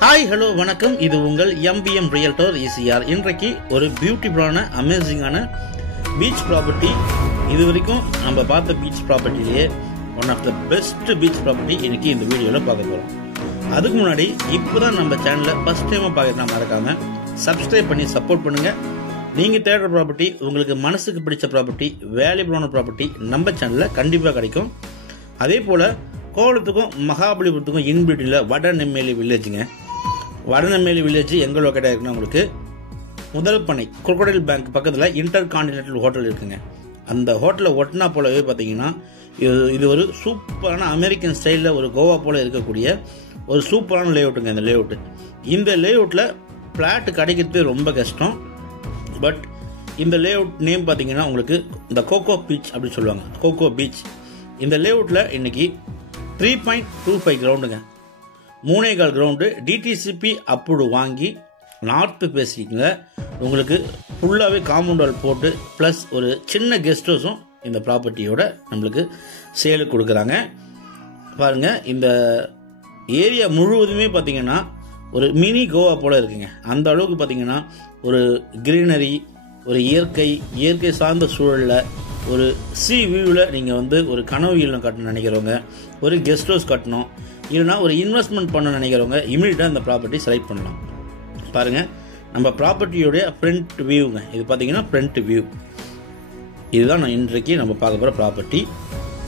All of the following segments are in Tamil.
ஹாய் ஹலோ வணக்கம். இது உங்கள் MBM ரியல்டர் ECR. இன்றைக்கு ஒரு பியூட்டிஃபுல்லான அமேசிங்கான பீச் ப்ராப்பர்ட்டி, இது வரைக்கும் நம்ம பார்த்த பீச் ப்ராப்பர்ட்டிலேயே one of the best beach property இன்னைக்கு இந்த வீடியோவில் பார்க்க போகிறோம். அதுக்கு முன்னாடி இப்போ தான் நம்ம சேனலை ஃபர்ஸ்ட் டைமாக பார்க்குறதுனா மறக்காமல் சப்ஸ்கிரைப் பண்ணி சப்போர்ட் பண்ணுங்கள். நீங்கள் தேடுற ப்ராப்பர்ட்டி, உங்களுக்கு மனசுக்கு பிடிச்ச ப்ராப்பர்ட்டி, வேல்யூபிளான ப்ராப்பர்ட்டி நம்ம சேனலில் கண்டிப்பாக கிடைக்கும். அதே போல் கோவளத்துக்கும் மகாபலிபுரத்துக்கும் இன்பிட்வீனில் வடநெம்மேலி வில்லேஜுங்க. வடநெம்மேலி வில்லேஜ் எங்கே லொக்கேட் ஆகிருக்குன்னா, உங்களுக்கு முதல் பண்ணை குரோக்கடைல் பேங்க் பக்கத்தில் இன்டர் கான்டினென்டல் ஹோட்டல் இருக்குங்க. அந்த ஹோட்டலை ஒட்டினா போலவே பார்த்தீங்கன்னா இது ஒரு சூப்பரான அமெரிக்கன் ஸ்டைலில் ஒரு கோவா போல் இருக்கக்கூடிய ஒரு சூப்பரான லேஅவுட்டுங்க. இந்த லேஅவுட்டில் ஃப்ளாட் கிடைக்கிறது ரொம்ப கஷ்டம். பட் இந்த லேஅவுட் நேம் பார்த்தீங்கன்னா உங்களுக்கு இந்த கோகோ பீச் அப்படின்னு சொல்லுவாங்க, கோகோ பீச். இந்த லேஅவுட்டில் இன்னைக்கு 3.25 கிரவுண்டுங்க, 3.25 கிரவுண்டு டிடிசிபி அப்ரூவ்டு வாங்கி நார்த் பேசிங்க. உங்களுக்கு ஃபுல்லாகவே காம்பவுண்ட் வால் போட்டு ப்ளஸ் ஒரு சின்ன கெஸ்ட் ஹவுஸும் இந்த ப்ராப்பர்ட்டியோட நம்மளுக்கு சேலுக்கு கொடுக்குறாங்க. பாருங்கள், இந்த ஏரியா முழுவதுமே பார்த்தீங்கன்னா ஒரு மினி கோவா போல் இருக்குங்க. அந்த அளவுக்கு பார்த்தீங்கன்னா ஒரு கிரீனரி, ஒரு இயற்கை சார்ந்த சூழலில் ஒரு சி வியூவில் நீங்கள் ஒரு கனவு இல்லம் கட்டணும்னு நினைக்கிறவங்க, ஒரு கெஸ்ட் ஹவுஸ் கட்டணும், இல்லைனா ஒரு இன்வெஸ்ட்மெண்ட் பண்ண நினைக்கிறவங்க இமீடியட்டாக இந்த ப்ராப்பர்ட்டி செலக்ட் பண்ணலாம். பாருங்கள், நம்ம ப்ராப்பர்ட்டியோடைய ஃப்ரண்ட் வியூங்க. இது பார்த்தீங்கன்னா ஃப்ரண்ட் வியூ. இதுதான் நான் இன்றைக்கு நம்ம பார்க்க போகிற ப்ராப்பர்ட்டி.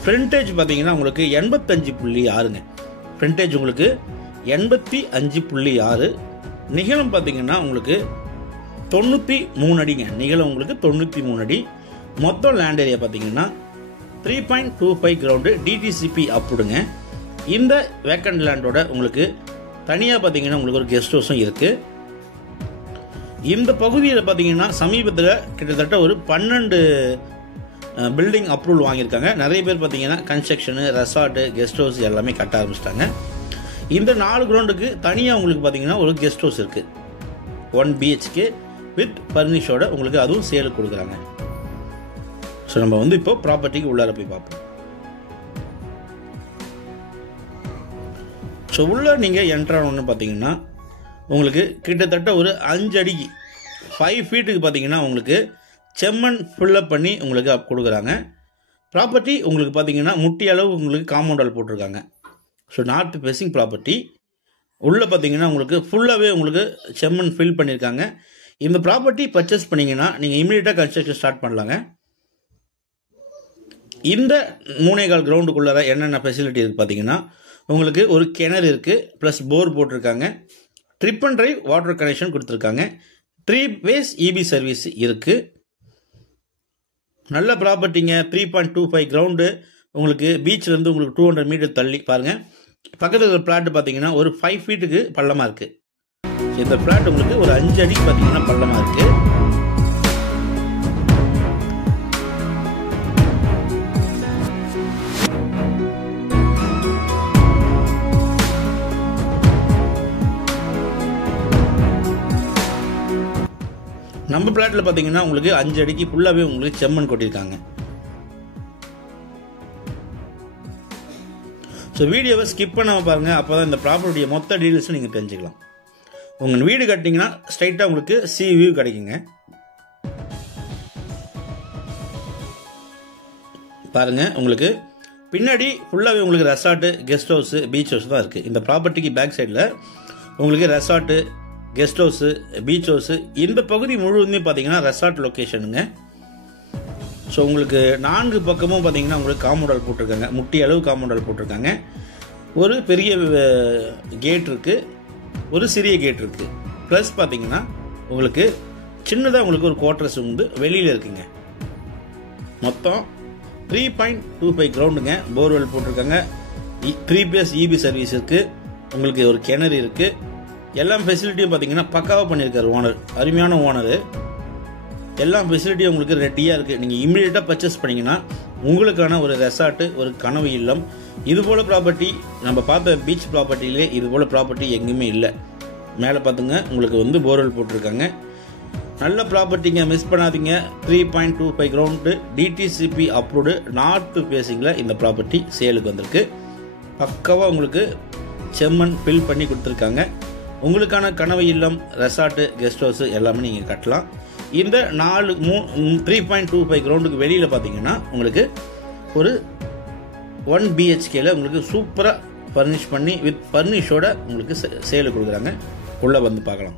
ஃப்ரண்டேஜ் பார்த்தீங்கன்னா உங்களுக்கு 85.6ங்க. ஃப்ரண்டேஜ் உங்களுக்கு 85.6. நிகழம் பார்த்தீங்கன்னா உங்களுக்கு 93 அடிங்க. நிகழம் உங்களுக்கு 93 அடி. மொத்தம் லேண்ட் ஏரியா பார்த்தீங்கன்னா 3.25 கிரவுண்டு டிடிசிபி அப்ரூவ்டுங்க. இந்த வேக்கண்ட் லேண்டோட உங்களுக்கு தனியாக பார்த்தீங்கன்னா உங்களுக்கு ஒரு கெஸ்ட் ஹவுஸும் இருக்குது. இந்த பகுதியில் பார்த்தீங்கன்னா சமீபத்தில் கிட்டத்தட்ட ஒரு 12 பில்டிங் அப்ரூவல் வாங்கியிருக்காங்க. நிறைய பேர் பார்த்தீங்கன்னா கன்ஸ்ட்ரக்ஷனு, ரெசார்ட்டு, கெஸ்ட் ஹவுஸ் எல்லாமே கட்ட ஆரம்பிச்சிட்டாங்க. இந்த 4 கிரவுண்டுக்கு தனியாக உங்களுக்கு பார்த்தீங்கன்னா ஒரு கெஸ்ட் ஹவுஸ் இருக்குது, 1 BHK வித் ஃபர்னிஷோட உங்களுக்கு அதுவும் சேலுக்கு கொடுக்குறாங்க. ஸோ நம்ம இப்போ ப்ராப்பர்ட்டிக்கு உள்ளார போய் பார்ப்போம். ஸோ உள்ள நீங்கள் என்ட்ரானு பார்த்தீங்கன்னா உங்களுக்கு கிட்டத்தட்ட ஒரு 5 அடிக்கு 5 ஃபீட்டுக்கு பார்த்தீங்கன்னா உங்களுக்கு செம்மண் ஃபில்லப் பண்ணி உங்களுக்கு கொடுக்குறாங்க. ப்ராப்பர்ட்டி உங்களுக்கு பார்த்தீங்கன்னா முட்டி அளவு உங்களுக்கு காம்பவுண்ட் வால் போட்டிருக்காங்க. So north facing property. உள்ளே பார்த்தீங்கன்னா உங்களுக்கு ஃபுல்லாகவே உங்களுக்கு செம்மண் ஃபில் பண்ணியிருக்காங்க. இந்த ப்ராப்பர்ட்டி பர்ச்சேஸ் பண்ணிங்கன்னா நீங்கள் இமீடியட்டாக கன்ஸ்ட்ரக்ஷன் ஸ்டார்ட் பண்ணலாங்க. இந்த 3.25 கிரவுண்டுக்குள்ளார என்னென்ன ஃபெசிலிட்டி இருக்குது பார்த்தீங்கன்னா, உங்களுக்கு ஒரு கிணறு இருக்குது, ப்ளஸ் போர் போட்டிருக்காங்க, trip and drive water connection கொடுத்துருக்காங்க, 3 வேஸ் EB சர்வீஸ் இருக்குது. நல்ல ப்ராப்பர்ட்டிங்க. 3.25 கிரவுண்டு உங்களுக்கு பீச்சிலேருந்து உங்களுக்கு 200 மீட்டர் தள்ளி. பாருங்கள், பக்கத்தில் இருக்கிற பிளாட் பார்த்தீங்கன்னா ஒரு 5 ஃபீட்டுக்கு பள்ளமாக இருக்குது. இந்த பிளாட் உங்களுக்கு ஒரு 5 அடிக்கு பார்த்தீங்கன்னா பள்ளமாக இருக்குது. நம்ம பிளாட்டில் பார்த்தீங்கன்னா உங்களுக்கு 5 அடிக்கு ஃபுல்லாகவே உங்களுக்கு செம்மண் கொட்டியிருக்காங்க. ஸோ வீடியோவை ஸ்கிப் பண்ணாமல் பாருங்கள், அப்போ தான் இந்த ப்ராப்பர்ட்டியை மொத்த டீட்டெயில்ஸும் நீங்கள் தெரிஞ்சுக்கலாம். உங்கள் வீடு கட்டிங்கன்னா ஸ்ட்ரைட்டாக உங்களுக்கு சி வியூ கிடைக்குங்க. பாருங்கள், உங்களுக்கு பின்னாடி ஃபுல்லாகவே உங்களுக்கு resort, guest house, beach house தான் இருக்குது. இந்த ப்ராப்பர்ட்டிக்கு பேக் சைடில் உங்களுக்கு resort, guest house, beach house, இந்த பகுதி முழுவதுமே பார்த்தீங்கன்னா ரெசார்ட் லொக்கேஷனுங்க. ஸோ உங்களுக்கு 4 பக்கமும் பார்த்தீங்கன்னா உங்களுக்கு காம்பவுண்ட் வால் போட்டிருக்காங்க, முட்டி அளவு காம்பவுண்ட் வால் போட்டிருக்காங்க. ஒரு பெரிய கேட் இருக்குது, ஒரு சிறிய கேட் இருக்குது. ப்ளஸ் பார்த்தீங்கன்னா உங்களுக்கு சின்னதாக உங்களுக்கு ஒரு குவார்டர்ஸ் வெளியில் இருக்குங்க. மொத்தம் 3.25 கிரவுண்டுங்க. போர்வெல் போட்டிருக்காங்க, 3 பேஸ் EB சர்வீஸ் இருக்குது, உங்களுக்கு ஒரு கிணறு இருக்குது. எல்லா ஃபெசிலிட்டியும் பார்த்தீங்கன்னா பக்காவாக பண்ணியிருக்காரு ஓனர், அருமையான ஓனரு. எல்லா ஃபெசிலிட்டியும் உங்களுக்கு ரெடியாக இருக்குது. நீங்கள் இமீடியட்டாக பர்ச்சேஸ் பண்ணிங்கன்னா உங்களுக்கான ஒரு ரெசார்ட்டு, ஒரு கனவு இல்லம். இதுபோல் ப்ராப்பர்ட்டி நம்ம பார்த்த பீச் ப்ராப்பர்ட்டியிலே இதுபோல் ப்ராப்பர்ட்டி எங்கேயுமே இல்லை. மேலே பார்த்துங்க, உங்களுக்கு போர்வெல் போட்டிருக்காங்க. நல்ல ப்ராப்பர்ட்டிங்க, மிஸ் பண்ணாதீங்க. 3.25 கிரவுண்டு டிடிசிபி அப்ரூவ்டு நார்த் ஃபேசிங்கில் இந்த ப்ராப்பர்ட்டி சேலுக்கு வந்திருக்கு. பக்காவாக உங்களுக்கு செம்மண் ஃபில் பண்ணி கொடுத்துருக்காங்க. உங்களுக்கான கனவு இல்லம், ரெசார்ட்டு, கெஸ்ட் ஹவுஸ் எல்லாமே நீங்கள் கட்டலாம். இந்த 3.25 கிரவுண்டுக்கு வெளியில் பார்த்தீங்கன்னா உங்களுக்கு ஒரு 1 BHKல உங்களுக்கு சூப்பராக ஃபர்னிஷ் பண்ணி வித் ஃபர்னிஷோட உங்களுக்கு சேல் கொடுக்குறாங்க. உள்ளே வந்து பார்க்கலாம்.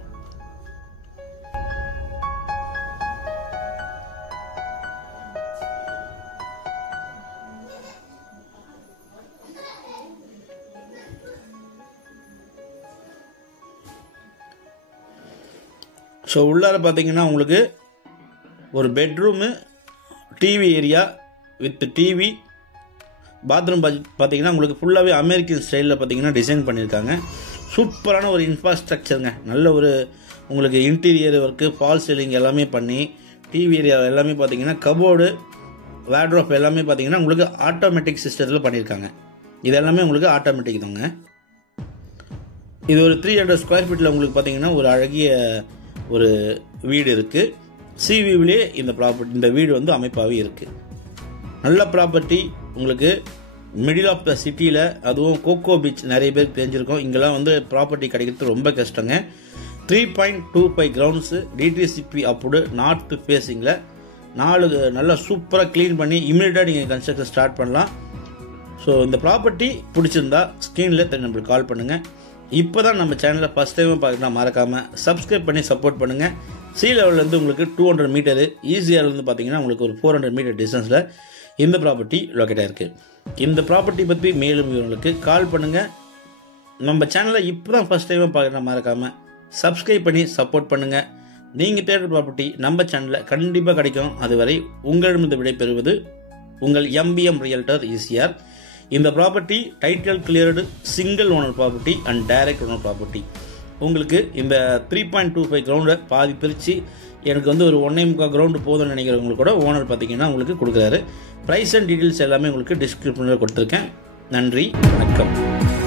ஸோ உள்ளார பார்த்தீங்கன்னா உங்களுக்கு ஒரு bedroom, TV area with TV, bathroom பார்த்தீங்கன்னா உங்களுக்கு ஃபுல்லாகவே அமெரிக்கன் ஸ்டைலில் பார்த்தீங்கன்னா டிசைன் பண்ணியிருக்காங்க. சூப்பரான ஒரு இன்ஃப்ராஸ்ட்ரக்சருங்க. நல்ல ஒரு உங்களுக்கு இன்டீரியர் ஒர்க்கு, ஃபால் சீலிங் எல்லாமே பண்ணி, டிவி ஏரியா எல்லாமே பார்த்தீங்கன்னா கபோர்டு, வார்ட்ரோப் எல்லாமே பார்த்தீங்கன்னா உங்களுக்கு ஆட்டோமேட்டிக் சிஸ்டத்தில் பண்ணியிருக்காங்க. இது எல்லாமே உங்களுக்கு ஆட்டோமேட்டிக் தாங்க. இது ஒரு 300 ஸ்கொயர் ஃபீட்டில் உங்களுக்கு பார்த்தீங்கன்னா ஒரு அழகிய ஒரு வீடு இருக்குது. சிவிவிலே இந்த வீடு வந்து அமைப்பாகவே இருக்குது. நல்ல ப்ராப்பர்ட்டி உங்களுக்கு மிடில் ஆஃப் த சிட்டியில், அதுவும் கோகோ பீச் நிறைய பேருக்கு தெரிஞ்சிருக்கோம். இங்கெல்லாம் வந்து ப்ராப்பர்ட்டி கிடைக்கிறது ரொம்ப கஷ்டங்க. 3.25 கிரவுண்ட்ஸு, டிடிசிபி அப்ரூவ்டு, நார்த் ஃபேஸிங்கில் 4 நல்லா சூப்பராக க்ளீன் பண்ணி இமீடியட்டாக நீங்கள் கன்ஸ்ட்ரக்ஷன் ஸ்டார்ட் பண்ணலாம். ஸோ இந்த ப்ராப்பர்ட்டி பிடிச்சிருந்தா ஸ்க்ரீனில் நம்மளுக்கு கால் பண்ணுங்கள். இப்போ தான் நம்ம சேனலில் ஃபஸ்ட் டைம் பார்க்கலாம், மறக்காமல் சப்ஸ்கிரைப் பண்ணி சப்போர்ட் பண்ணுங்கள். சி லெவல்லேருந்து உங்களுக்கு 200 மீட்டரு, ஈஸியாலேருந்து பார்த்தீங்கன்னா உங்களுக்கு ஒரு 400 மீட்டர் டிஸ்டன்ஸில் இந்த ப்ராப்பர்ட்டி லொக்கேட்டாக இருக்குது. இந்த ப்ராப்பர்ட்டி பற்றி மேலும் உங்களுக்கு கால் பண்ணுங்கள். நம்ம சேனலை இப்போ தான் ஃபஸ்ட் டைம் பார்க்கலாம், மறக்காமல் சப்ஸ்கிரைப் பண்ணி சப்போர்ட் பண்ணுங்கள். நீங்கள் தேடுற ப்ராப்பர்ட்டி நம்ம சேனலில் கண்டிப்பாக கிடைக்கும். அதுவரை உங்களிடமிருந்து விடைபெறுவது உங்கள் MBM ரியல்டர் ECR. இந்த property title cleared, single owner property and direct owner property. உங்களுக்கு இந்த 3.25 கிரவுண்டை பாதி பிரித்து எனக்கு வந்து ஒரு 1.25 கிரவுண்டு போதும்னு நினைக்கிறவங்களுக்கு கூட ஓனர் பார்த்தீங்கன்னா உங்களுக்கு கொடுக்குறாரு. ப்ரைஸ் அண்ட் டீட்டெயில்ஸ் எல்லாமே உங்களுக்கு டிஸ்கிரிப்ஷனில் கொடுத்துருக்கேன். நன்றி, வணக்கம்.